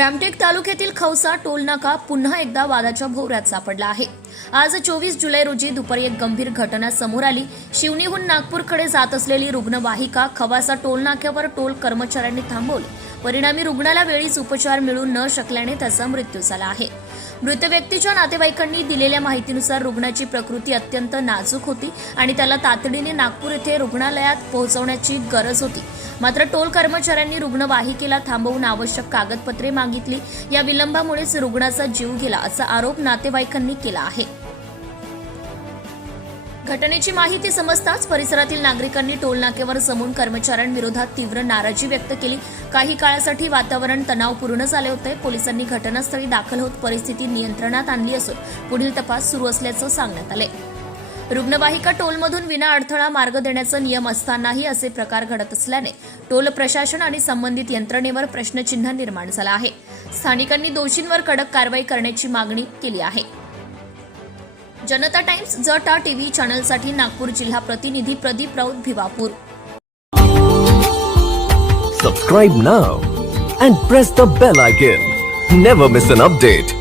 रामटेक तालुक्यातील खवसा टोलनाका पुन्हा एकदा वादाच्या भोवऱ्यात सापडला आहे. आज चोवीस जुलै रोजी दुपारी एक गंभीर घटना समोर आली. शिवनीहून नागपूरकडे जात असलेली रुग्णवाहिका खवासा टोलनाक्यावर टोल कर्मचाऱ्यांनी थांबवली. परिणामी रुग्णाला वेळीच उपचार मिळू न शकल्याने त्याचा मृत्यू झाला आहे. मृत व्यक्तीच्या नातेवाईकांनी दिलेल्या माहितीनुसार रुग्णाची प्रकृती अत्यंत नाजूक होती आणि त्याला तातडीने नागपूर येथे रुग्णालयात पोहोचवण्याची गरज होती. मात्र टोल कर्मचाऱ्यांनी रुग्णवाहिकेला थांबवून आवश्यक कागदपत्रे मागितली. या विलंबामुळेच रुग्णाचा जीव गेला असा आरोप नातेवाईकांनी केला आहे. घटनेची माहिती समजताच परिसरातील नागरिकांनी टोलनाक्यावर जमून कर्मचाऱ्यांविरोधात तीव्र नाराजी व्यक्त केली. काही काळासाठी वातावरण तणावपूर्ण झाले होते. पोलिसांनी घटनास्थळी दाखल होत परिस्थिती नियंत्रणात आणली असून पुढील तपास सुरू असल्याचं सांगण्यात आले. रुग्णवाहिका टोलमधून विना अडथळा मार्ग देण्याचा नियम असतानाही असे प्रकार घडत असल्याने टोल प्रशासन आणि संबंधित यंत्रणेवर प्रश्नचिन्ह निर्माण झाला आहे. स्थानिकांनी दोषींवर कडक कारवाई करण्याची मागणी केली आहे. जनता टाइम्स ज टा टी व्ही चॅनलसाठी नागपूर जिल्हा प्रतिनिधी Pradeep Raut Bhiwapur. Subscribe now and press the bell icon never miss an update